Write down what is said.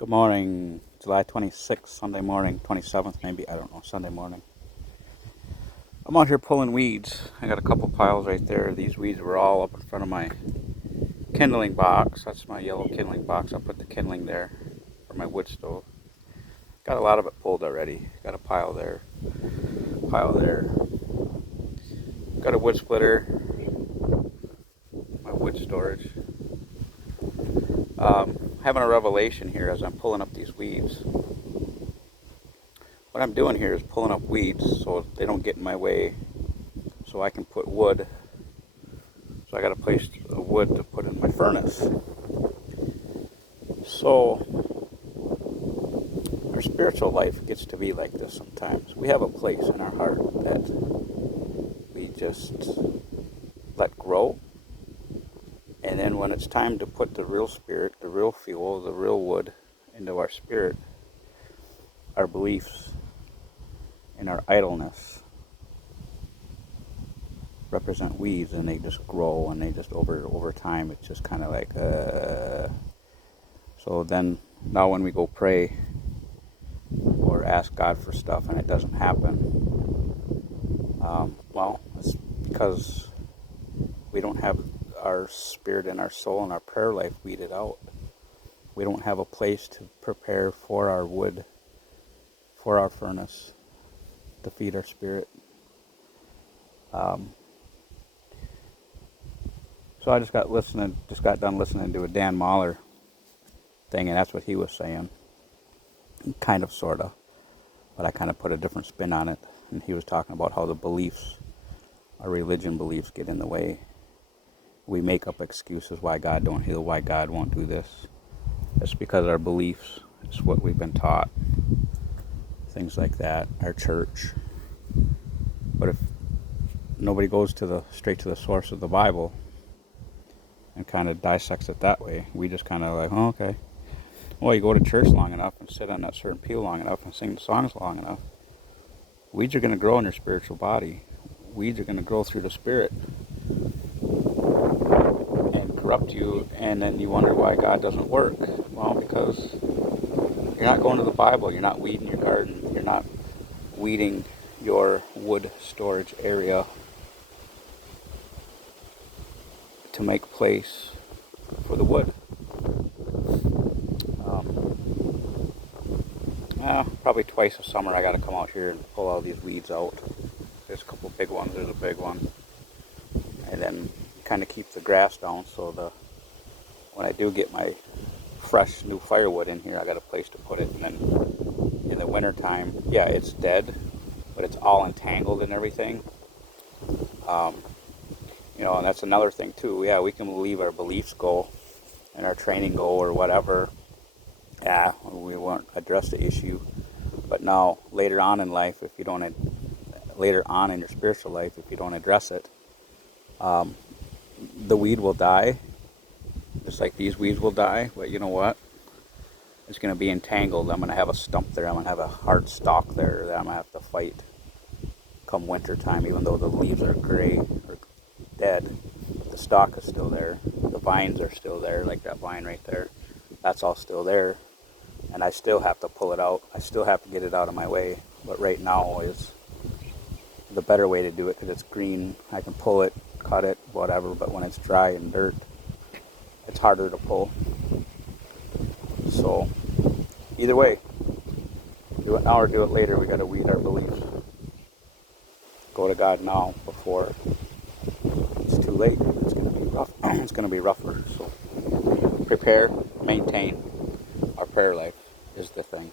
Good morning, July 26th, Sunday morning, 27th maybe, I don't know, Sunday morning. I'm out here pulling weeds. I got a couple piles right there. These weeds were all up in front of my kindling box. That's my yellow kindling box. I'll put the kindling there for my wood stove. Got a lot of it pulled already. Got a pile there, pile there. Got a wood splitter, my wood storage. Having a revelation here as I'm pulling up these weeds. What I'm doing here is pulling up weeds so they don't get in my way, so I can put wood. So I got to place wood to put in my furnace. So our spiritual life gets to be like this sometimes. We have a place in our heart that we just let grow. And then when it's time to put the real spirit, the real fuel, the real wood into our spirit, our beliefs and our idleness represent weeds, and they just grow, and they just over time it's just kind of like so then now when we go pray or ask God for stuff and it doesn't happen, well, it's because we don't have our spirit and our soul and our prayer life weeded out. We don't have a place to prepare for our wood, for our furnace, to feed our spirit. So I just got done listening to a Dan Mahler thing, and that's what he was saying, kind of, sort of, but I kind of put a different spin on it. And he was talking about how the beliefs, our religion beliefs, get in the way. We make up excuses why God don't heal, why God won't do this. It's because our beliefs, it's what we've been taught, things like that, our church. But if nobody goes straight to the source of the Bible and kind of dissects it that way, we just kind of like, oh, okay. Well, you go to church long enough and sit on that certain pew long enough and sing the songs long enough, weeds are going to grow in your spiritual body. Weeds are going to grow through the spirit and corrupt you, and then you wonder why God doesn't work. Well, because you're not going to the Bible, you're not weeding your garden, you're not weeding your wood storage area to make place for the wood. Probably twice a summer I got to come out here and pull all these weeds out. There's a couple big ones, there's a big one. And then kind of keep the grass down so when I do get my fresh new firewood in here, I got a place to put it. And then in the winter time, yeah, it's dead, but it's all entangled and everything. And that's another thing too. Yeah, we can leave our beliefs go and our training go or whatever. Yeah, we won't address the issue. But now, later on in life, later on in your spiritual life, if you don't address it, the weed will die, just like these weeds will die. But you know what? It's going to be entangled. I'm going to have a stump there. I'm going to have a hard stalk there that I'm going to have to fight come winter time, even though the leaves are gray or dead. The stalk is still there. The vines are still there, like that vine right there. That's all still there. And I still have to pull it out. I still have to get it out of my way. But right now is the better way to do it because it's green. I can pull it, cut it, whatever. But when it's dry and dirt, it's harder to pull. So either way, do it now or do it later. We got to weed our beliefs. Go to God now before it's too late. It's going to be rough. It's going to be rougher. So prepare, maintain. Our prayer life is the thing.